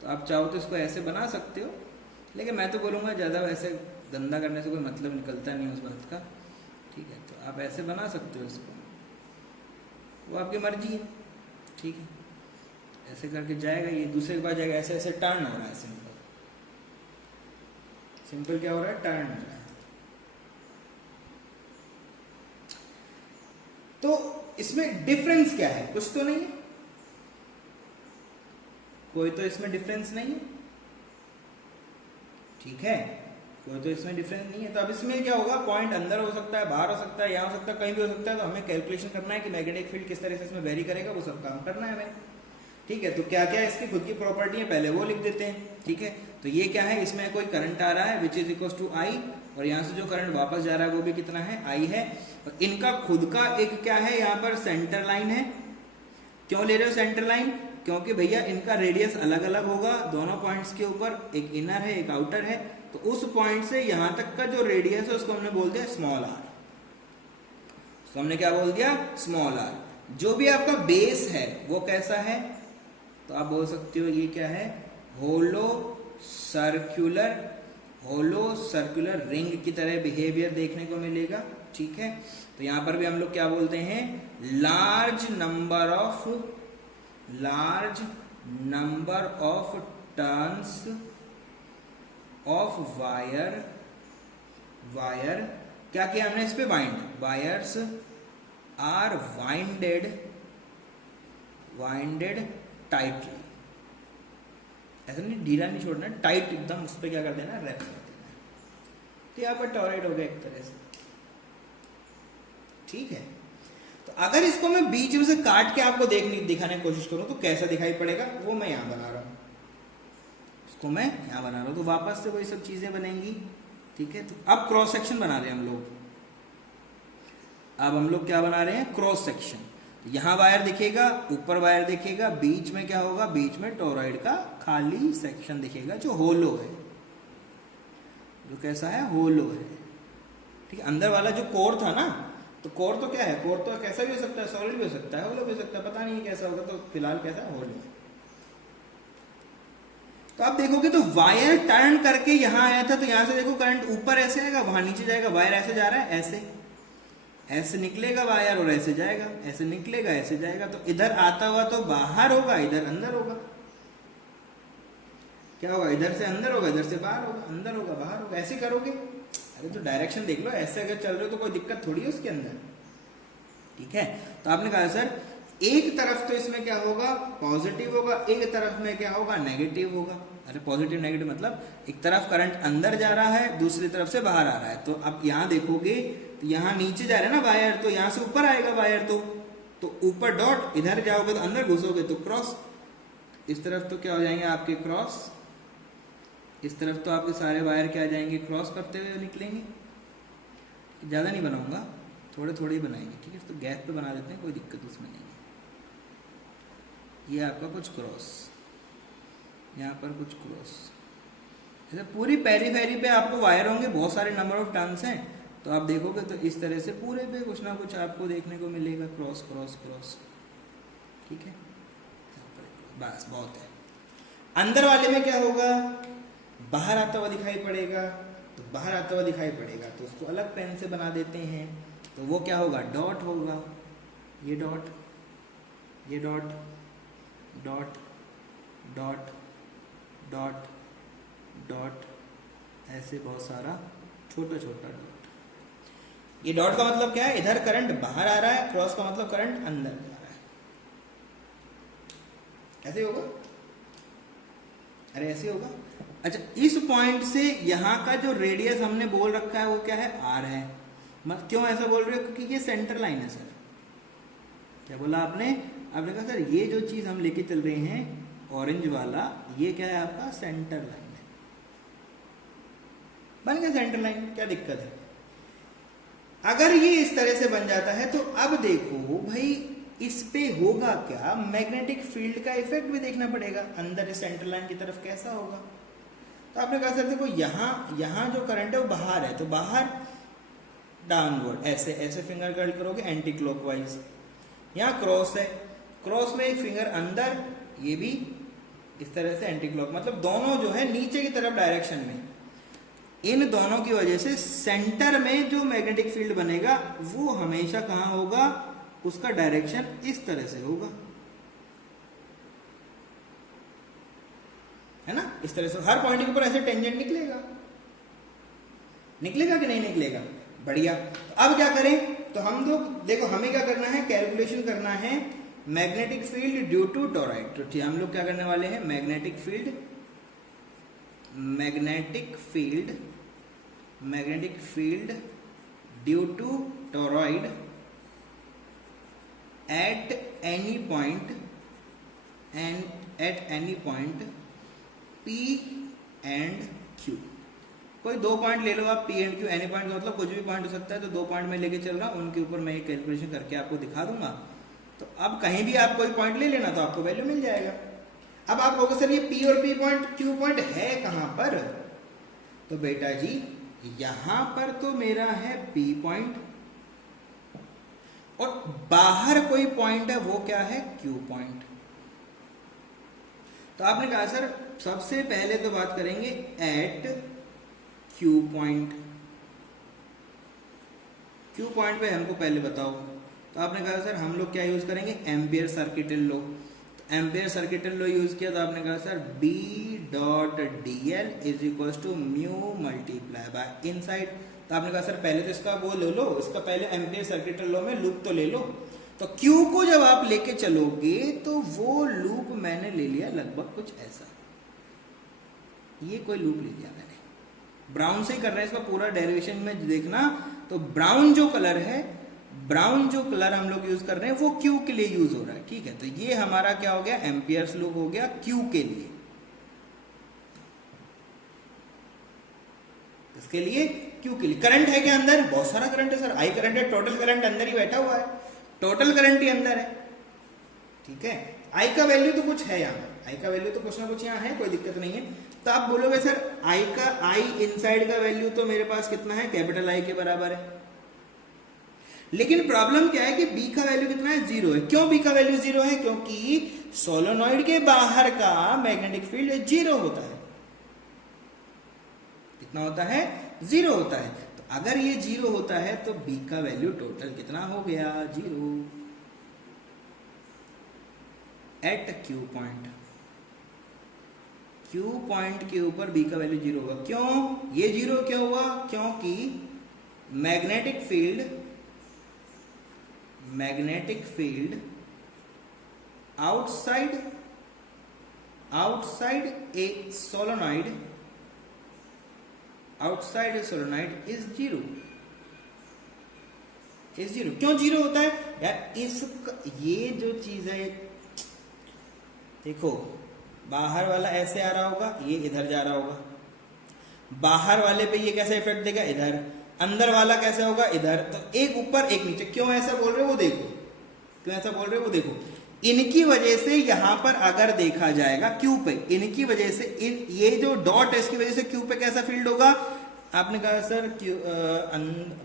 तो आप चाहो तो इसको ऐसे बना सकते हो, लेकिन मैं तो बोलूँगा ज़्यादा वैसे गंदा करने से कोई मतलब निकलता नहीं उस बात का। ठीक है, तो आप ऐसे बना सकते हो इसको, वो आपकी मर्जी है। ठीक है, ऐसे करके जाएगा, ये दूसरे के पास जाएगा, ऐसे ऐसे टर्न हो रहा है। सिंपल सिंपल क्या हो रहा है? टर्न हो रहा है। तो इसमें डिफरेंस क्या है? कुछ तो नहीं है, कोई तो इसमें डिफरेंस नहीं है। ठीक है, कोई तो इसमें डिफरेंस नहीं है। तो अब इसमें क्या होगा? पॉइंट अंदर हो सकता है, बाहर हो सकता है, यहाँ हो सकता है, कहीं भी हो सकता है। तो हमें कैलकुलेशन करना है कि मैग्नेटिक फील्ड किस तरह से इसमें वेरी करेगा, वो सब काम करना है हमें। ठीक है, तो क्या क्या इसकी खुद की प्रॉपर्टी है पहले वो लिख देते हैं। ठीक है, तो ये क्या है? इसमें कोई करंट आ रहा है विच इज इक्वल टू आई, और यहाँ से जो करंट वापस जा रहा है वो भी कितना है? आई है। और इनका खुद का एक क्या है? यहाँ पर सेंटर लाइन है। क्यों ले रहे हो सेंटर लाइन? क्योंकि भैया इनका रेडियस अलग अलग होगा दोनों पॉइंट्स के ऊपर, एक इनर है एक आउटर है। तो उस पॉइंट से यहां तक का जो रेडियस है उसको हमने बोल दिया स्मॉल आर। तो हमने क्या बोल दिया? Small R. जो भी आपका बेस है वो कैसा है? तो आप बोल सकते हो ये क्या है? होलो सर्कुलर रिंग की तरह बिहेवियर देखने को मिलेगा। ठीक है, तो यहां पर भी हम लोग क्या बोलते हैं? Large number of turns of wire क्या किया हमने इस पे? Wind. Wires are winded tightly. ऐसा नहीं ढीला नहीं छोड़ना, टाइट एकदम उस पर क्या कर देना? रैप कर देना। तो यहाँ पर टॉरॉइड हो गया एक तरह से, ठीक है। तो अगर इसको मैं बीच में से काट के आपको दिखाने की कोशिश करूं तो कैसा दिखाई पड़ेगा, वो मैं यहां बना रहा हूं, इसको मैं यहां बना रहा हूं, तो वापस से वही सब चीजें बनेंगी, ठीक है। तो अब क्रॉस सेक्शन बना रहे हैं हम लोग, अब हम लोग क्या बना रहे हैं, क्रॉस सेक्शन। यहां वायर दिखेगा, ऊपर वायर दिखेगा, बीच में क्या होगा, बीच में टोरॉइड का खाली सेक्शन दिखेगा जो होलो है, जो कैसा है, होलो है, ठीक है। अंदर वाला जो कोर था ना, तो कोर तो क्या है, कोर तो कैसा भी हो सकता है, सॉलिड भी हो सकता है, होलो भी हो सकता है, पता नहीं कैसा होगा, तो फिलहाल कैसा है, होलो है। तो आप देखोगे तो वायर टर्न करके यहां आया था, तो यहां से देखो करंट ऊपर ऐसे आएगा, वहां नीचे जाएगा, वायर ऐसे जा रहा है, ऐसे ऐसे निकलेगा वायर और ऐसे जाएगा, ऐसे निकलेगा ऐसे जाएगा, तो इधर आता हुआ तो बाहर होगा, इधर अंदर होगा, क्या होगा, इधर से अंदर होगा, इधर से बाहर होगा, अंदर होगा बाहर होगा, ऐसे करोगे। अरे तो डायरेक्शन देख लो, ऐसे अगर चल रहे हो तो कोई दिक्कत थोड़ी है उसके अंदर, ठीक है। तो आपने कहा सर एक तरफ तो इसमें क्या होगा, पॉजिटिव होगा, एक तरफ में क्या होगा, नेगेटिव होगा। अरे पॉजिटिव नेगेटिव मतलब एक तरफ करंट अंदर जा रहा है, दूसरी तरफ से बाहर आ रहा है। तो अब यहां देखोगे तो यहां नीचे जा रहा है ना वायर, तो यहां से ऊपर आएगा वायर, तो ऊपर डॉट, इधर जाओगे तो अंदर घुसोगे तो क्रॉस, इस तरफ तो क्या हो जाएंगे आपके क्रॉस, इस तरफ तो आपके सारे वायर क्या आ जाएंगे, क्रॉस करते हुए निकलेंगे। ज्यादा नहीं बनाऊंगा, थोड़े थोड़े ही बनाएंगे, ठीक है। तो गैप पे बना देते हैं, कोई दिक्कत उसमें नहीं है। ये आपका कुछ क्रॉस, यहाँ पर कुछ क्रॉस, जैसे पूरी पेरीफेरी पे आपको वायर होंगे, बहुत सारे नंबर ऑफ टर्न्स हैं, तो आप देखोगे तो इस तरह से पूरे पे कुछ ना कुछ आपको देखने को मिलेगा, क्रॉस क्रॉस क्रॉस, ठीक है। बस बहुत है। अंदर वाले में क्या होगा, बाहर आता हुआ दिखाई पड़ेगा, तो बाहर आता हुआ दिखाई पड़ेगा तो उसको अलग पेन से बना देते हैं, तो वो क्या होगा, डॉट होगा, ये डॉट, ये dot, dot dot dot dot, ऐसे बहुत सारा छोटा छोटा डॉट। ये डॉट का मतलब क्या है, इधर करंट बाहर आ रहा है, क्रॉस का मतलब करंट अंदर जा रहा है, ऐसे होगा, अरे ऐसे होगा। अच्छा, इस पॉइंट से यहां का जो रेडियस हमने बोल रखा है वो क्या है, आर है। मत क्यों ऐसा बोल रहे हो, क्योंकि ये सेंटर लाइन है सर। क्या बोला आपने, आपने कहा सर ये जो चीज हम लेके चल रहे हैं ऑरेंज वाला, ये क्या है आपका सेंटर लाइन है, बन गया सेंटर लाइन, क्या दिक्कत है। अगर ये इस तरह से बन जाता है तो अब देखो भाई इस पे होगा क्या, मैग्नेटिक फील्ड का इफेक्ट भी देखना पड़ेगा अंदर इस सेंटर लाइन की तरफ कैसा होगा। तो आपने कहा सर देखो यहाँ जो करंट है वो बाहर है, तो बाहर डाउनवर्ड ऐसे ऐसे फिंगर कर्ल करोगे एंटी क्लॉकवाइज। यहाँ क्रॉस है, क्रॉस में एक फिंगर अंदर, ये भी इस तरह से एंटी क्लॉक, मतलब दोनों जो है नीचे की तरफ डायरेक्शन में, इन दोनों की वजह से सेंटर में जो मैग्नेटिक फील्ड बनेगा वो हमेशा कहां होगा, उसका डायरेक्शन इस तरह से होगा, है ना, इस तरह से हर पॉइंट के ऊपर ऐसे टेंजेंट निकलेगा, निकलेगा कि नहीं निकलेगा, बढ़िया। अब क्या करें, तो हम लोग देखो हमें क्या करना है, कैलकुलेशन करना है magnetic field due to toroid. तो ठीक हम लोग क्या करने वाले हैं, magnetic field due to toroid at any point P and Q। कोई दो पॉइंट ले लो आप, P and Q, any point मतलब कुछ भी पॉइंट हो सकता है, तो दो पॉइंट में लेके चल रहा हूं, उनके ऊपर मैं ये कैलकुलेशन करके आपको दिखा दूंगा। तो अब कहीं भी आप कोई पॉइंट ले लेना तो आपको वैल्यू मिल जाएगा। अब आप कहोगे सर ये P और P पॉइंट Q पॉइंट है कहां पर, तो बेटा जी यहां पर तो मेरा है P पॉइंट, और बाहर कोई पॉइंट है वो क्या है, Q पॉइंट। तो आपने कहा सर सबसे पहले तो बात करेंगे at Q point. Q point पे हमको पहले बताओ, तो आपने कहा सर हम लोग क्या यूज करेंगे, एम्पियर सर्किटल लॉ। तो एम्पियर सर्किटल लॉ यूज किया, तो आपने कहा sir B dot DL is equal to mu multiply by inside. तो आपने कहा सर पहले तो इसका वो ले लो, इसका पहले एम्पियर सर्किटल लॉ में लूप तो ले लो। तो Q को जब आप लेके चलोगे तो वो लूप मैंने ले लिया लगभग कुछ ऐसा, ये कोई लूप ले लिया मैंने, ब्राउन से ही कर रहे हैं, इसका पूरा डेरिवेशन में देखना। तो ब्राउन जो कलर है, ब्राउन जो कलर हम लोग यूज कर रहे हैं वो क्यू के लिए यूज हो रहा है, ठीक है। तो ये हमारा क्या हो गया, एम्पियर्स लूप हो गया क्यू के लिए। इसके लिए क्यू के लिए करंट है क्या अंदर, बहुत सारा करंट है सर, आई करंट है, टोटल करंट अंदर ही बैठा हुआ है, टोटल करंट ही अंदर है, ठीक है। आई का वैल्यू तो कुछ है यहाँ पर, आई का वैल्यू तो कुछ ना कुछ यहाँ है, कोई दिक्कत नहीं है। तो आप बोलोगे सर आई इनसाइड का वैल्यू तो मेरे पास कितना है, कैपिटल आई के बराबर है। लेकिन प्रॉब्लम क्या है कि बी का वैल्यू कितना है, 0 है। क्यों बी का वैल्यू 0 है, क्योंकि सोलेनॉइड के बाहर का मैग्नेटिक फील्ड 0 होता है। कितना होता है, 0 होता है। तो अगर ये 0 होता है तो बी का वैल्यू टोटल कितना हो गया, 0 at Q point. Q point के ऊपर बी का वैल्यू 0 होगा। क्यों ये 0 क्यों हुआ, क्योंकि magnetic field outside A solenoid is 0। क्यों 0 होता है यार, ये जो चीज है, देखो बाहर वाला ऐसे आ रहा होगा, ये इधर जा रहा होगा, बाहर वाले पे ये कैसा इफेक्ट देगा, इधर, अंदर वाला कैसे होगा, इधर। तो एक ऊपर एक नीचे। क्यों ऐसा बोल रहे हो वो देखो, क्यों ऐसा बोल रहे हो वो देखो। इनकी वजह से यहां पर अगर देखा जाएगा क्यू पे, इनकी वजह से ये जो डॉट है इसकी वजह से क्यू पे कैसा फील्ड होगा। आपने कहा सर क्यू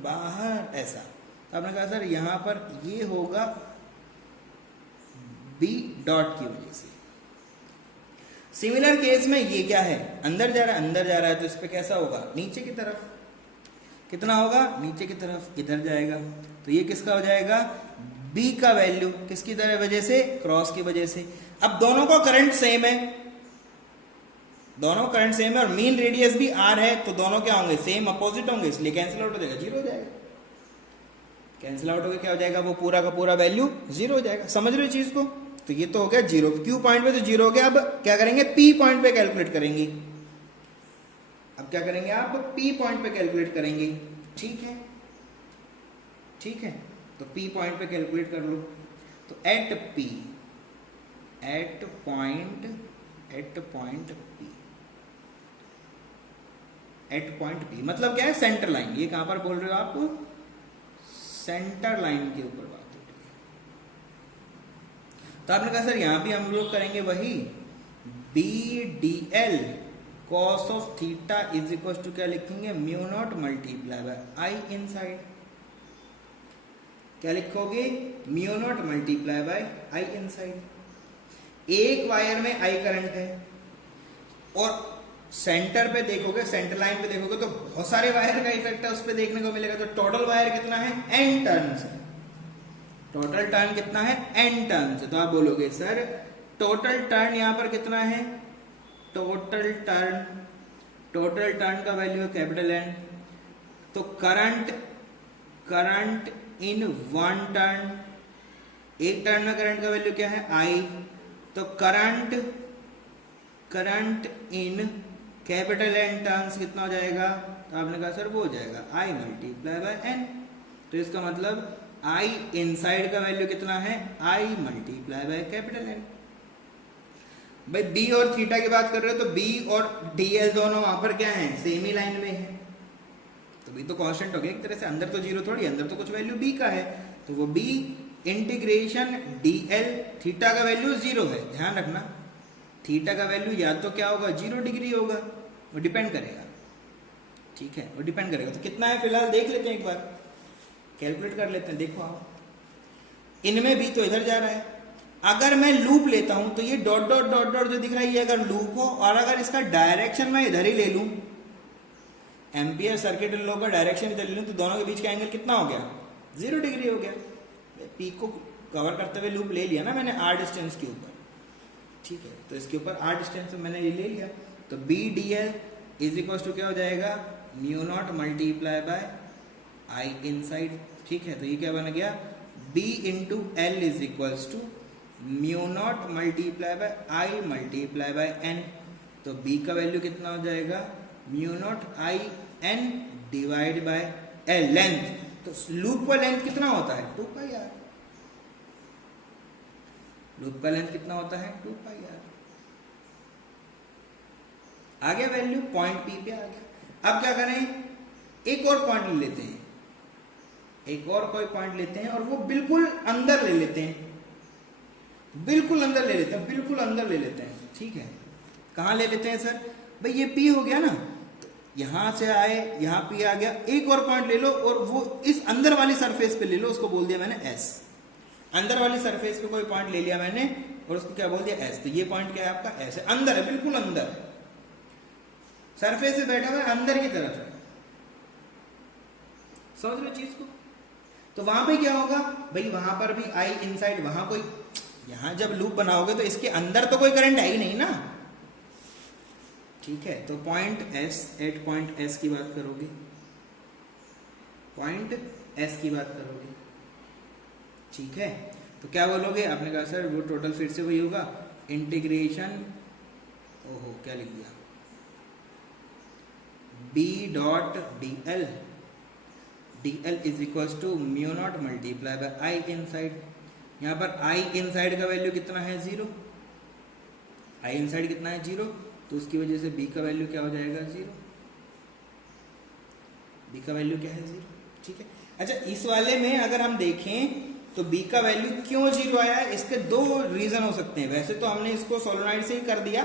बाहर ऐसा, तो आपने कहा सर यहां पर ये होगा बी डॉट की वजह से। सिमिलर केस में ये क्या है, अंदर जा रहा है, तो इस पे कैसा होगा, नीचे की तरफ। कितना होगा, नीचे की तरफ, इधर जाएगा। तो ये किसका हो जाएगा, बी का वैल्यू, किसकी वजह से, क्रॉस की वजह से। अब दोनों का करंट सेम है, और मीन रेडियस भी आर है, तो दोनों क्या होंगे, सेम अपोजिट होंगे, इसलिए कैंसिल आउट हो जाएगा, 0 हो जाएगा। कैंसिल आउट होकर क्या हो जाएगा, वो पूरा का पूरा वैल्यू 0 हो जाएगा। समझ रहे हो चीज को। तो ये तो हो गया 0, क्यू पॉइंट पे तो 0 हो गया। अब क्या करेंगे, पी पॉइंट पे कैलकुलेट करेंगे। अब क्या करेंगे, आप पी पॉइंट पे कैलकुलेट करेंगे, ठीक है। तो पी पॉइंट पे कैलकुलेट कर लो। तो एट पॉइंट पी मतलब क्या है, सेंटर लाइन। ये कहां पर बोल रहे हो आप, सेंटर लाइन के ऊपर बात होती है। तो आपने कहा सर यहां भी हम लोग करेंगे वही, B D L cos of theta is equal to क्या लिखेंगे, mu naught multiply by I inside. क्या लिखोगे, mu naught multiply by I inside. एक वायर में आई करंट है और सेंटर पे देखोगे, सेंटर लाइन पे देखोगे तो बहुत सारे वायर का इफेक्ट है उस पे देखने को मिलेगा। तो टोटल वायर कितना है, n टर्न्स है। टोटल टर्न कितना है, n टर्न्स। तो आप बोलोगे सर टोटल टर्न यहां पर कितना है, टोटल टर्न का वैल्यू है कैपिटल N। तो करंट इन वन टर्न, एक टर्न में करंट का वैल्यू क्या है, I। तो current in capital N turns कितना हो जाएगा। तो आपने कहा सर वो हो जाएगा I मल्टीप्लाई बाय N। तो इसका मतलब I इनसाइड का वैल्यू कितना है, I multiply by capital N। भाई B और थीटा की बात कर रहे हो तो B और DL दोनों वहां पर क्या है, सेम ही लाइन में है। तो B तो कांस्टेंट हो गया एक तरह से, अंदर तो 0 थोड़ी, अंदर तो कुछ वैल्यू B का है। तो वो B इंटीग्रेशन DL, थीटा का वैल्यू 0 है, ध्यान रखना। थीटा का वैल्यू या तो क्या होगा, 0 डिग्री होगा, वो डिपेंड करेगा, ठीक है, वो डिपेंड करेगा। तो कितना है फिलहाल देख लेते हैं, एक बार कैलकुलेट कर लेते हैं। देखो आप, इनमें भी तो इधर जा रहा है। अगर मैं लूप लेता हूं तो ये डॉट डॉट डॉट डॉट जो दिख रहा है ये अगर लूप हो, और अगर इसका डायरेक्शन मैं इधर ही ले लूं, एम्पियर सर्किट लॉ का डायरेक्शन इधर ले लूं, तो दोनों के बीच का एंगल कितना हो गया, 0 डिग्री हो गया। पी को कवर करते हुए लूप ले लिया ना मैंने आर डिस्टेंस के ऊपर, ठीक है। तो इसके ऊपर आर डिस्टेंस मैंने ये ले लिया। तो B D L is equal to क्या हो जाएगा, mu naught multiply by I inside, ठीक है। तो ये क्या बन गया, B into L is equals to mu naught multiply by I multiply by N. तो b का वैल्यू कितना हो जाएगा, mu naught I N divide by L length. तो लूप का लेंथ कितना होता है 2 पाई आर। लूप का लेंथ कितना होता है 2 पाई आर। आ गया वैल्यू, पॉइंट पी पे आ गया। अब क्या करें, एक और पॉइंट ले लेते हैं, एक और कोई पॉइंट लेते हैं और वो बिल्कुल अंदर ले लेते हैं, बिल्कुल अंदर ले लेते हैं, बिल्कुल अंदर ले लेते हैं। ठीक है, कहां ले लेते हैं सर, भाई ये पी हो गया ना, तो यहां से आए यहां पी आ गया। एक और पॉइंट ले लो और वो इस अंदर वाली सरफेस पे ले लो, उसको बोल दिया मैंने एस। अंदर वाली सरफेस पे कोई पॉइंट ले लिया मैंने और उसको क्या बोल दिया एस। तो ये पॉइंट क्या है आपका एस है, अंदर है, बिल्कुल अंदर है, सरफेस से बैठा हुआ है, अंदर की तरफ है। समझ रहे चीज को। तो वहां पे क्या होगा भाई, वहां पर भी आई इनसाइड, वहां कोई, यहां जब लूप बनाओगे तो इसके अंदर तो कोई करंट है ही नहीं ना। ठीक है, तो point S, at point S की बात करोगे, पॉइंट एस की बात करोगे। ठीक है, तो क्या बोलोगे, आपने कहा सर वो टोटल फिर से वही होगा इंटीग्रेशन, ओहो क्या लिख दिया, B dot D L, D L is equal to mu naught multiply by I inside. यहां पर आई इनसाइड का वैल्यू कितना है 0, आई इनसाइड कितना है 0, तो उसकी वजह से बी का वैल्यू क्या हो जाएगा 0, बी का वैल्यू क्या है 0। ठीक है, अच्छा इस वाले में अगर हम देखें तो बी का वैल्यू क्यों 0 आया है, इसके 2 रीजन हो सकते हैं। वैसे तो हमने इसको सोलोनॉइड से ही कर दिया,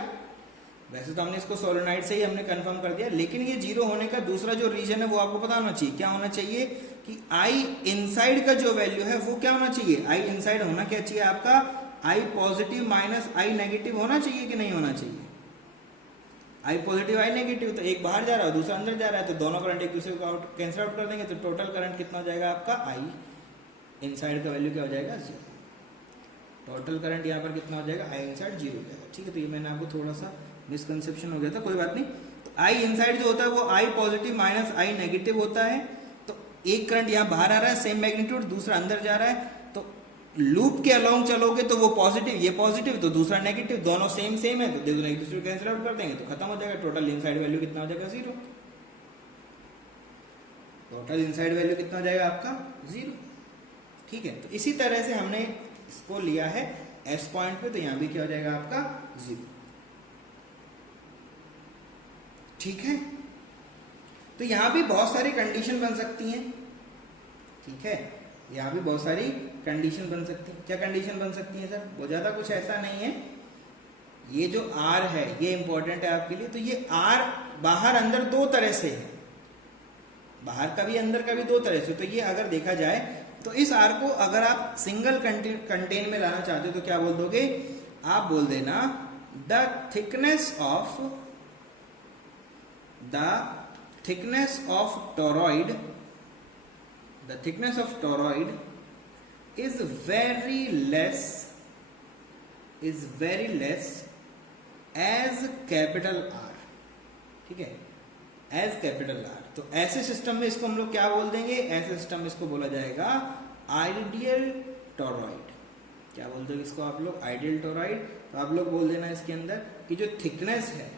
वैसे तो हमने इसको सोलोनॉइड से ही हमने कंफर्म कर दिया, लेकिन ये 0 होने का दूसरा जो रीजन है वो आपको पता होना चाहिए। क्या होना चाहिए कि आई इनसाइड का जो वैल्यू है वो क्या होना चाहिए, आई इनसाइड होना क्या चाहिए आपका, आई पॉजिटिव माइनस आई नेगेटिव होना चाहिए कि नहीं होना चाहिए। आई पॉजिटिव आई नेगेटिव, तो एक बाहर जा रहा है दूसरा अंदर जा रहा है, तो दोनों करंट एक दूसरे को कैंसिल आउट कर देंगे, तो टोटल करंट कितना हो जाएगा आपका, आई इनसाइड का वैल्यू क्या हो जाएगा 0। टोटल करंट यहाँ पर कितना हो जाएगा, आई इनसाइड 0 हो जाएगा। ठीक है, तो ये मैंने आपको थोड़ा सा मिसकंसेप्शन हो गया था, कोई बात नहीं। तो आई इनसाइड जो होता है वो आई पॉजिटिव माइनस आई नेगेटिव होता है। तो एक करंट यहाँ बाहर आ रहा है सेम मैग्नीट्यूड, दूसरा अंदर जा रहा है, तो लूप के अलोंग चलोगे तो वो पॉजिटिव, ये पॉजिटिव, तो दूसरा नेगेटिव, दोनों सेम सेम है, तो दोनों एक दूसरे को कैंसिल आउट कर देंगे तो खत्म हो जाएगा। टोटल इनसाइड वैल्यू कितना हो जाएगा 0, टोटल इनसाइड वैल्यू कितना हो जाएगा आपका 0। ठीक है, तो इसी तरह से हमने इसको लिया है एस पॉइंट पे, तो यहां भी क्या हो जाएगा आपका 0। ठीक है, तो यहां भी बहुत सारी कंडीशन बन सकती हैं। ठीक है, यहां भी बहुत सारी कंडीशन बन सकती है। क्या कंडीशन बन सकती है सर, बहुत ज्यादा कुछ ऐसा नहीं है। ये जो आर है ये इंपॉर्टेंट है आपके लिए। तो ये आर बाहर अंदर 2 तरह से है, बाहर का भी अंदर का भी 2 तरह से। तो ये अगर देखा जाए तो इस आर को अगर आप सिंगल कंटेन में लाना चाहते हो तो क्या बोल दोगे, आप बोल देना the thickness of toroid, the thickness of toroid is very less as capital R। ठीक है, as capital R। तो ऐसे सिस्टम में इसको हम लोग क्या बोल देंगे, ऐसे सिस्टम में इसको बोला जाएगा आइडियल टोरॉइड। क्या बोल दोगे इसको आप लोग, आइडियल टोरॉइड। तो आप लोग बोल देना इसके अंदर कि जो थिकनेस है,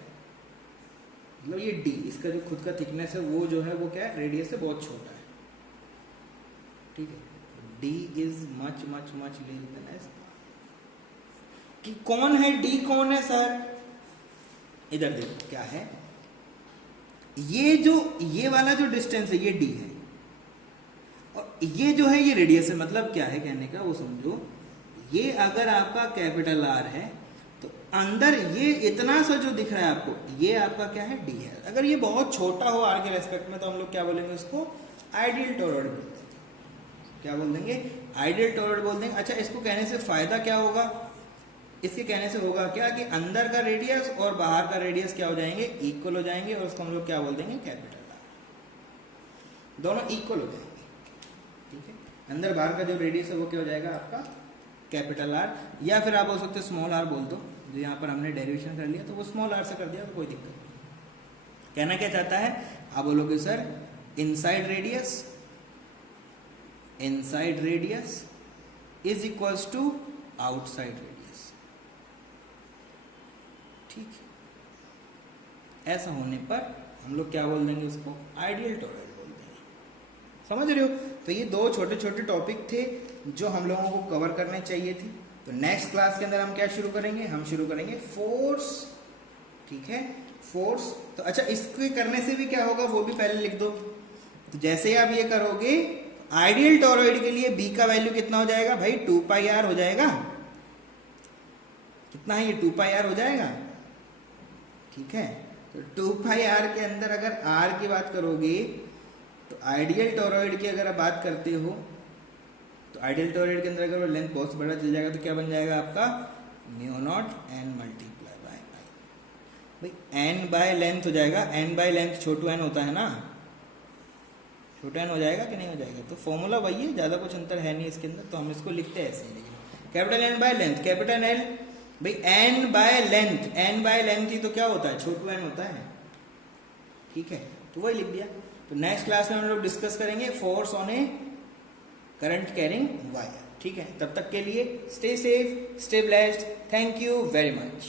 मतलब ये D, इसका जो खुद का थिकनेस है वो जो है वो क्या है, रेडियस से बहुत छोटा है। ठीक है, D is much much much less than S। कि कौन है D, कौन है सर, इधर देखो क्या है, ये वाला जो डिस्टेंस है ये D है, और ये जो है ये रेडियस है। मतलब क्या है कहने का, वो समझो, ये अगर आपका कैपिटल R है तो अंदर ये इतना सा जो दिख रहा है आपको, ये आपका क्या है D है। अगर ये बहुत छोटा हो R के रेस्पेक्ट में तो हम लोग क्या बोलेंगे उसको, आइडियल टोरॉइड बोलते हैं। क्या बोल देंगे, आइडियल टोरॉइड बोल देंगे। अच्छा, इसको कहने से फायदा क्या होगा, इसके कहने से होगा क्या कि अंदर का रेडियस और बाहर का रेडियस क्या हो जाएंगे, इक्वल हो जाएंगे, और उसको हम लोग क्या बोल देंगे, कैपिटल आर। दोनों इक्वल हो जाएंगे। ठीक है, अंदर बाहर का जो रेडियस है वो क्या हो जाएगा आपका कैपिटल आर, या फिर आप बोल सकते हो स्मॉल आर बोल दो। जो यहाँ पर हमने डेरिवेशन कर लिया तो वो स्मॉल आर से कर दिया तो कोई दिक्कत नहीं। कहना क्या चाहता है, आप बोलोगे sir inside radius is equals to outside radius. ठीक है, ऐसा होने पर हम लोग क्या बोल देंगे उसको, आइडियल टोरॉइड बोल देंगे। समझ रहे हो? तो ये दो छोटे छोटे टॉपिक थे जो हम लोगों को कवर करने चाहिए थी। तो नेक्स्ट क्लास के अंदर हम क्या शुरू करेंगे, हम शुरू करेंगे फोर्स। ठीक है, फोर्स। तो अच्छा, इसके करने से भी क्या होगा वो भी पहले लिख दो। तो जैसे ही आप ये करोगे, आइडियल टोरॉइड के लिए बी का वैल्यू कितना हो जाएगा भाई, 2πr हो जाएगा। कितना है ये, 2πr हो जाएगा। ठीक है, तो 2πr के अंदर अगर r की बात करोगे तो आइडियल टोरॉइड की अगर आप बात करते हो तो आइडियल टोरॉइड के अंदर अगर वो लेंथ बहुत बड़ा चल जाएगा तो क्या बन जाएगा आपका, μ0 n मल्टीप्लाई बाय आई। भाई n बाय लेंथ हो जाएगा, n by length Chhotu n होता है ना, छोटा n हो जाएगा कि नहीं हो जाएगा। तो फॉर्मूला वही है, ज़्यादा कुछ अंतर है नहीं इसके अंदर, तो हम इसको लिखते हैं ऐसे ही। लेकिन capital N by length, capital N भाई n by length, n by length ही तो क्या होता है, छोटू n होता है। ठीक है, तो वही लिख दिया। तो नेक्स्ट क्लास में हम लोग डिस्कस करेंगे force on A current carrying wire. ठीक है, तब तक के लिए stay safe, stay blessed, thank you very much.